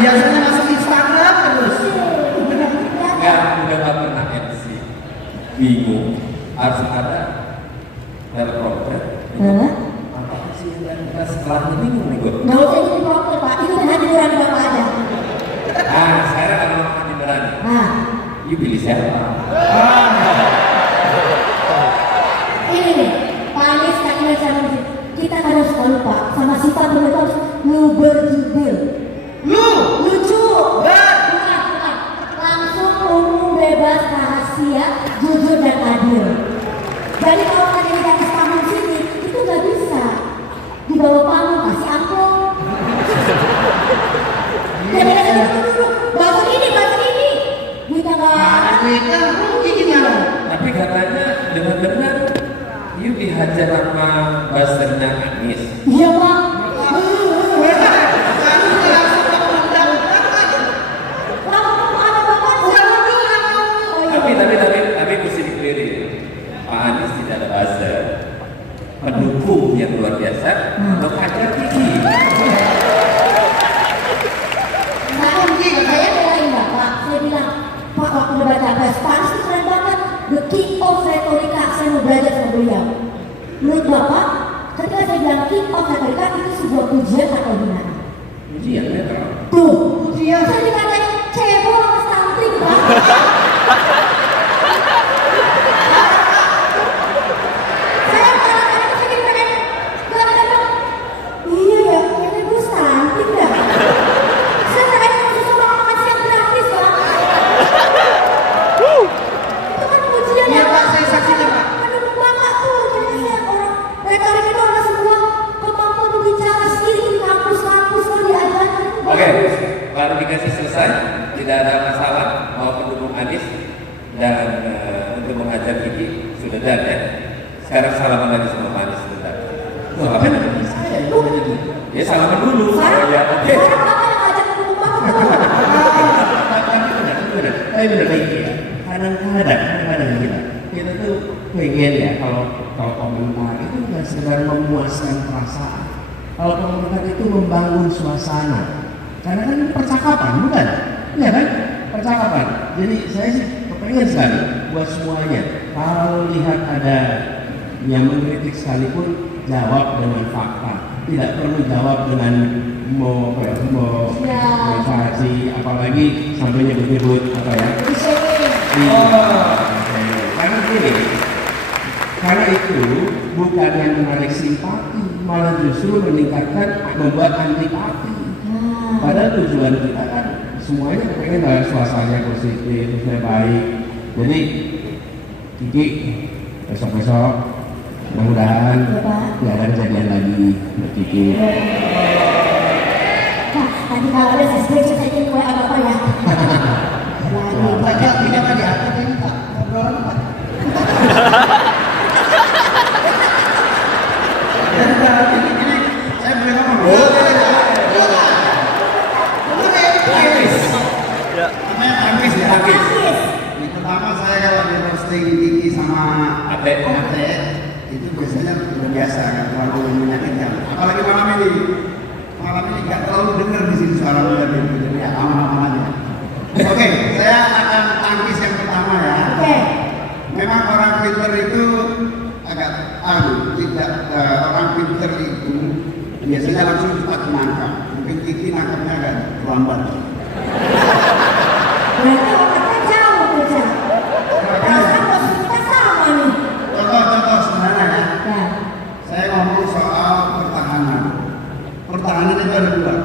Biasanya masuk Instagram terus. Enggak, udah gak pernah MC. Bingung, harus ada teleprompter. Apa sih yang kita setelah ini bingung nih gue? Nggak usah jadi proper Pak, itu kan hati nurani Bapak aja. Nah, sekarang kalau hati nurani, you pilih siapa? Ini nih, Pak Anies Kak Indonesia Musik. Kita harus lupa sama sifat mereka harus berjubel. Lucu. Bukan. Langsung umum, bebas, rahasia, jujur dan adil. Jadi kalau ada di atas panggung sini itu nggak bisa. Di bawah panggung kasih amplop. Jadi duduk. Bahasa ini. Kita nggak. Tapi katanya dengar-dengar you dihajar sama buzzernya Anies. Iya Pak. Tapi mesti dikelirin. Pak Anies tidak ada buzzer. Pendukung yang luar biasa, untuk hajar tinggi. Saya belain Bapak, saya bilang, Pak waktu baca press Panis itu keren banget, the king of retorika, saya mau belajar sama beliau. Menurut Bapak, ketika saya bilang king of retorika itu sebuah pujian atau hinaan? Pujian ya kan? Tuh, pujian. Saya dikatain cebol sama stunting Pak. Saya kadang-kadang saya jadi pengen, kadang-kadang, iya ya, kayaknya gue stunting dah. Saya pengen susah makan siang gratis Pak. Itu kan pujian Iya ya Pak, saya saksinya Pak. Mendukung Bapak tuh, jadi saya orang retorik itu ada semua kemampuan berbicara sendiri di kampus-kampus kalau diajarkan. Oke, klarifikasi selesai, tidak ada masalah mau pendukung Anies dan untuk menghajar Kiki sudah dan ya. Sekarang salaman lagi sama Pak Anies sebentar. Salaman dengan saya, ya salaman dulu. Ya, oke. Sekarang Bapak yang ngajak mendukung Bapak tuh. Tapi benar lagi ya. Kadang-kadang kita tuh pengen ya kalau komentar itu nggak sekedar memuaskan perasaan. Kalau komentar itu membangun suasana. Karena kan percakapan, bukan? Iya kan? Percakapan. Jadi saya sih kepengen sekali buat semuanya. Kalau lihat ada yang mengkritik sekalipun, jawab dengan fakta. Tidak perlu jawab dengan mau motivasi, apalagi sampai nyebut-nyebut apa ya? Karena gini, karena itu bukan yang menarik simpati, malah justru meningkatkan, membuat antipati. Padahal tujuan kita kan semuanya pengen lah suasananya positif, baik. Jadi Kiki besok-besok mudah-mudahan nggak ada kejadian lagi buat Kiki. Nah, nanti kalau ada sesuatu saya ingin WA Bapak ya. Tidak diangkat ini Pak, ngobrolan Pak. Ini saya boleh ngomong. Namanya Agis ya. Agis. Ini pertama saya kalau di roasting Kiki sama Ate. itu biasanya udah biasa, nggak terlalu menyakitkan. Apalagi malam ini nggak terlalu dengar di sini suara udah gitu, jadi ya aman-aman aja. Oke, saya akan tangkis yang pertama ya. Oke. Memang orang pinter itu agak tidak orang pinter itu biasanya langsung cepat menangkap. Mungkin Kiki nangkapnya agak lambat. Berarti otaknya jauh kerja. Perasaan posisi kita sama nih. Contoh sederhana ya. Ya. Saya ngomong soal pertahanan. Pertahanan itu ada dua.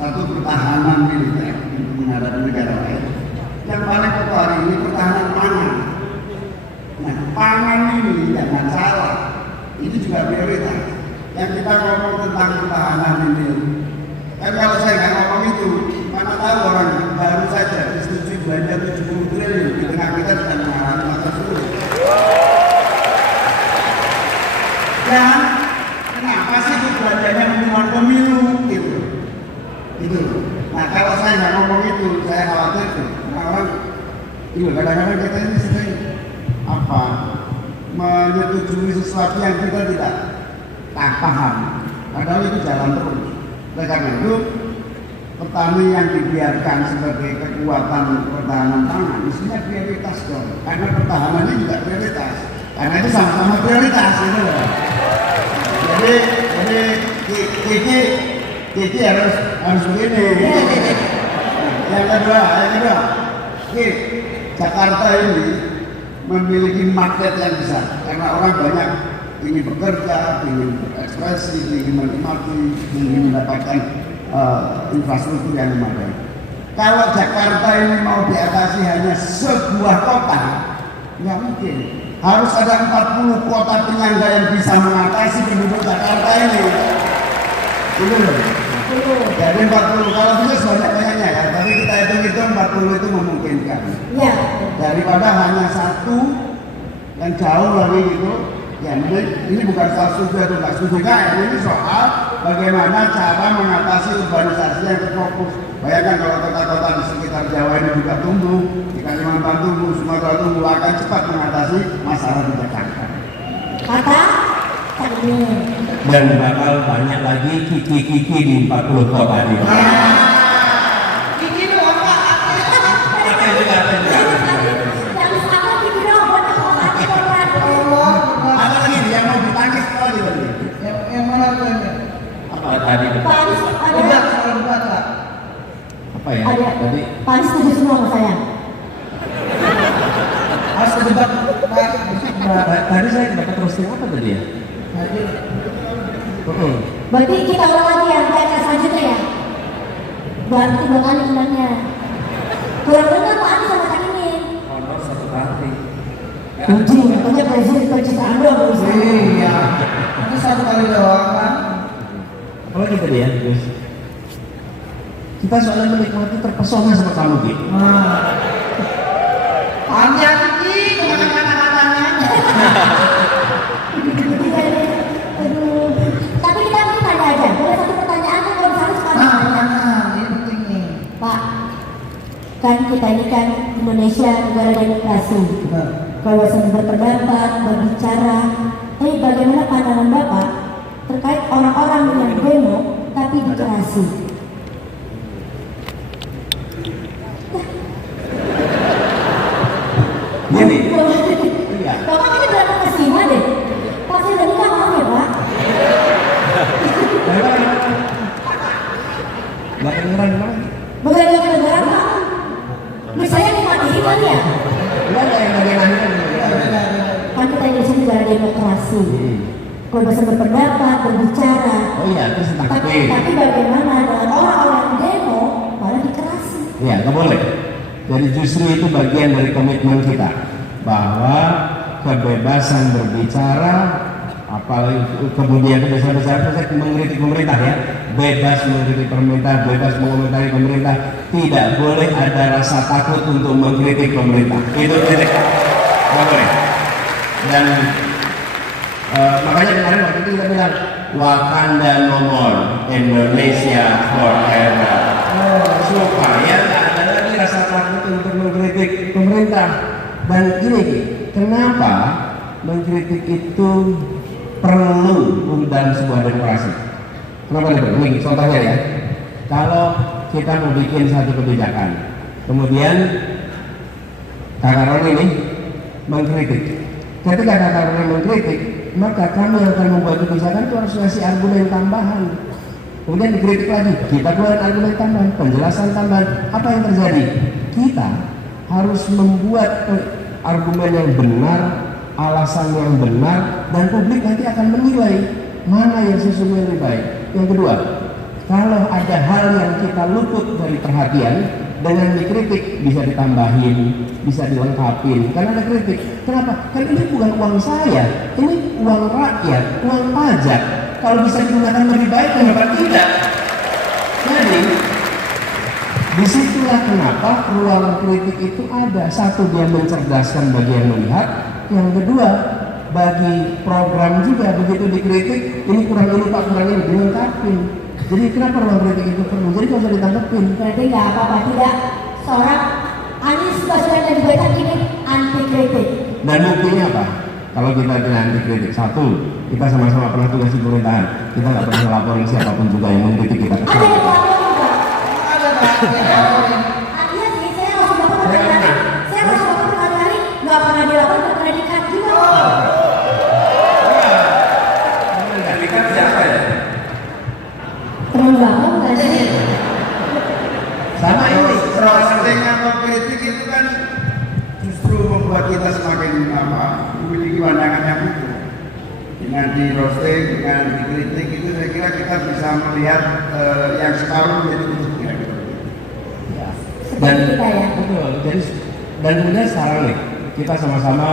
Satu pertahanan militer untuk menghadapi negara lain. Yang paling pokok hari ini pertahanan pangan. Nah, pangan ini jangan salah. Itu juga prioritas. Yang kita ngomong tentang pertahanan ini. Kan kalau saya nggak ngomong itu, mana tahu orang baru saja disetujui belanja 70 triliun di tengah kita sedang mengalami masa sulit. Dan kenapa sih itu belanjanya menjelang pemilu gitu? Itu. Nah kalau saya nggak ngomong itu, saya khawatir tuh orang itu kadang-kadang kita ini sering menyetujui sesuatu yang kita tidak paham. Padahal itu jalan terus. Oleh karena itu petani yang dibiarkan sebagai kekuatan pertahanan pangan, mestinya prioritas dong. Karena pertahanan ini juga prioritas. Karena itu sama-sama prioritas gitu loh. Jadi Kiki harus begini. Yang kedua, Jakarta ini memiliki market yang besar karena orang banyak ingin bekerja, ingin berekspresi, ingin menikmati, ingin mendapatkan infrastruktur yang memadai. Kalau Jakarta ini mau diatasi hanya sebuah kota, nggak mungkin. Harus ada 40 kota penyangga yang bisa mengatasi penduduk Jakarta ini. Itu loh. Jadi 40, kalau bisa sebanyak-banyaknya ya, tapi kita hitung 40 itu memungkinkan. Ya. Daripada hanya satu yang jauh lagi gitu. Ya ini bukan soal setuju atau nggak setuju, ini soal bagaimana cara mengatasi urbanisasi yang terfokus. Bayangkan kalau kota-kota di sekitar Jawa ini juga tumbuh, di Kalimantan tumbuh, Sumatera tumbuh, akan cepat mengatasi masalah di Jakarta. Kata ini. Dan bakal banyak lagi kiki-kiki di 40 kota ini. Kiki dong, Pak. Yang sama kiki dong, buat orang. Apa lagi yang mau ditangis tadi? Yang mana tuh? Apa tadi? Paris ada. Apa ya? Ada. Tadi Paris setuju semua sama saya. Harus terjebak. tadi saya dapat roasting apa tadi ya? Berarti kita ulang lagi ya, kayak selanjutnya ya. Berarti 2 kali ulangnya. Kurang benar Pak Anies sama Cak Imin. Honor 1 kali. Uji, makanya presiden pencitraan doang. Iya. Itu 1 kali doang kan? Apa lagi tadi ya? Terus kita soalnya menikmati terpesona sama kamu gitu. Panjang ini kemana kata-katanya. Aduh. Tapi kita mungkin tanya aja. Boleh satu pertanyaan kan kalau misalnya sekarang. Ini penting nih. Pak, kan kita ini kan Indonesia negara demokrasi. Kebebasan berpendapat, berbicara. Tapi bagaimana pandangan Bapak terkait orang-orang yang demo tapi dikerasi? Gini. Iya. Bapak ini berapa kesini deh? Pasti udah nikah maaf ya Pak? Gak kedengeran gimana? Bukan yang negara Pak. Misalnya dimatiin kali ya? Enggak ada yang bagian akhirnya. Kan kita Indonesia negara demokrasi. Kebebasan berpendapat, berbicara. Oh iya, terus tentang Tapi bagaimana dengan orang-orang demo malah dikerasi? Ya, nggak boleh. Jadi justru itu bagian dari komitmen kita bahwa kebebasan berbicara, apalagi kemudian kebebasan berbicara mengkritik pemerintah ya, bebas mengkritik pemerintah, bebas mengomentari pemerintah, tidak boleh ada rasa takut untuk mengkritik pemerintah. Itu titik, nggak boleh. Dan makanya kemarin waktu itu kita bilang Wakanda no more, Indonesia forever. Supaya nggak ada lagi rasa takut untuk mengkritik pemerintah. Dan ini, kenapa mengkritik itu perlu dalam sebuah demokrasi? Kenapa perlu? Ini contohnya ya. Kalau kita mau bikin satu kebijakan, kemudian kakak Roni ini mengkritik. Ketika kakak Roni mengkritik, maka kami yang akan membuat kebijakan itu harus ngasih argumen tambahan. Kemudian dikritik lagi, kita keluarin argumen tambahan, penjelasan tambahan. Apa yang terjadi? Kita harus membuat argumen yang benar, alasan yang benar, dan publik nanti akan menilai mana yang sesungguhnya lebih baik. Yang kedua, kalau ada hal yang kita luput dari perhatian, dengan dikritik bisa ditambahin, bisa dilengkapin. Karena ada kritik. Kenapa? Kan ini bukan uang saya, ini uang rakyat, uang pajak. Kalau bisa digunakan lebih baik, kenapa tidak? Jadi, disitulah kenapa ruang kritik itu ada. Satu, dia mencerdaskan bagi yang melihat. Yang kedua, bagi program juga begitu dikritik, ini kurang ini Pak, kurang ini, dilengkapin. Jadi kenapa ruang kritik itu perlu? Jadi kalau usah ditangkepin. Berarti nggak apa-apa, tidak seorang Anies Baswedan dibaca ini anti kritik. Dan buktinya apa? Kalau kita tidak anti kritik, satu, kita sama-sama pernah tugas di pemerintahan. Kita nggak pernah laporin siapapun juga yang mengkritik kita. Ada yang lapor juga. Ada Iya sih, saya harus bapak berkali-kali. Saya harus bapak berkali-kali. Nggak pernah dilakukan, nggak pernah dikat juga. Dikat siapa ya? Teman bapak bukan sih? Sama ini. Roasting atau kritik itu kan justru membuat kita semakin memiliki pandangan yang itu. Dengan di roasting, dengan dikritik itu saya kira kita bisa melihat yang separuh menjadi tutupnya. Dan Seperti kita ya. betul. Jadi dan kemudian sekarang nih kita sama-sama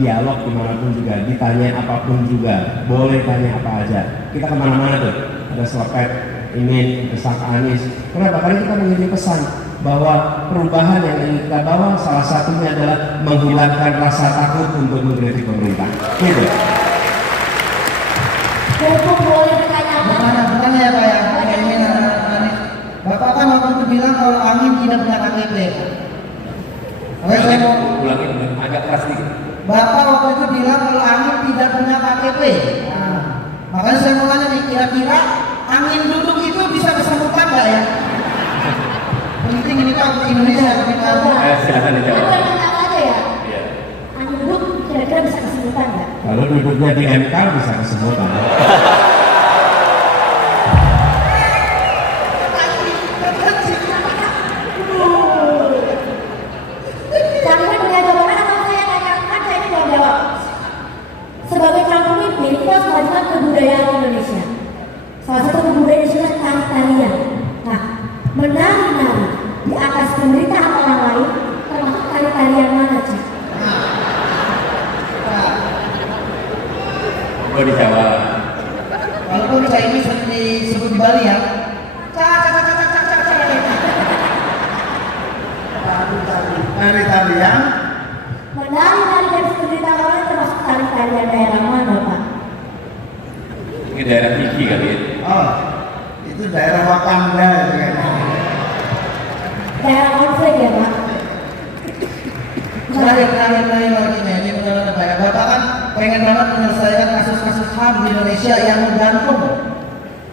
dialog dimanapun juga, ditanya apapun juga, boleh tanya apa aja. Kita kemana-mana tuh, ada selepet, ingin pesan Anies. Kenapa? Karena kita mengirim pesan bahwa perubahan yang ingin kita bawa salah satunya adalah menghilangkan rasa takut untuk mengkritik pemerintah. Gitu. Mumpung boleh bertanya apa? Bukan ya Pak ya, Pak ini Anies. Bapak kan waktu itu bilang kalau angin tidak punya KTP. Oke, saya mau. Ulangin agak keras dikit. Bapak waktu itu bilang kalau angin tidak punya KTP. Nah, makanya saya mau tanya nih, kira-kira angin duduk itu bisa kesemutan nggak ya? Penting ini Pak untuk Indonesia. Silakan dijawab. Aku yang tanya aja ya. Iya. Angin duduk kira-kira bisa kesemutan nggak? Kalau duduknya di MK bisa kesemutan. Kalian punya jawaban atau saya tanya aja ini mau jawab? Sebagai calon pemimpin, kita harus melakukan kebudayaan Indonesia. Salah satu kebudayaan Indonesia tari-tarian. Nah, menari-nari di atas pemerintahan orang lain, termasuk tari-tarian mana sih? Mau dijawab. Walaupun saya ini sering disebut di Bali ya. Tari-tarian Menari-nari dari pemerintahan orang lain, termasuk tari-tarian daerah mana, Pak? Ini daerah Kiki kali ya. oh itu daerah Wakanda itu kayaknya. Daerah konflik ya, Pak? Terakhir lagi nih, ini benar-benar Pak ya. Bapak kan pengen banget menyelesaikan kasus-kasus HAM di Indonesia yang menggantung.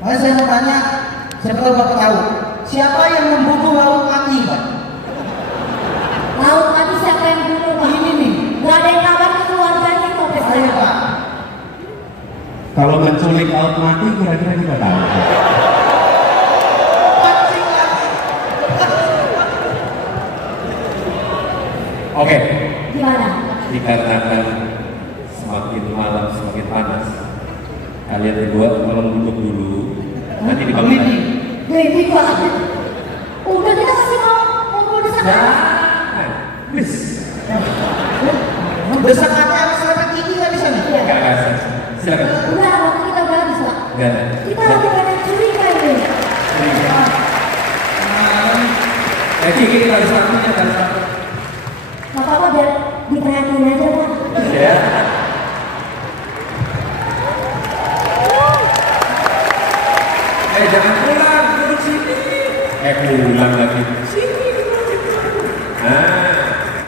Makanya saya mau tanya, siapa tahu Bapak tahu, siapa yang membunuh Laut Mati, Pak? Laut Mati siapa yang bunuh, Pak? Ini nih. Gak ada yang kabar ke keluarganya sampai Ayo sekarang. Pak. Kalau menculik laut mati kira-kira kita tahu. Oke. Gimana? Dikarenakan semakin malam semakin panas, kalian berdua tolong duduk dulu. Nanti dibangun lagi. Baby banget. Udah kita masih mau desak. Jangan. Wis. Desakannya harus sampai tinggi nggak bisa nih? Iya. Gak kasih. Silakan. Udah, waktu kita udah habis, Pak. Gak. Kita lagi banyak curiga ini. Kiki kita harus lakunya kan. Gak apa-apa, biar diperhatiin aja, Pak. Ya. Jangan pulang, duduk sini. Pulang lagi. Sini. Nah,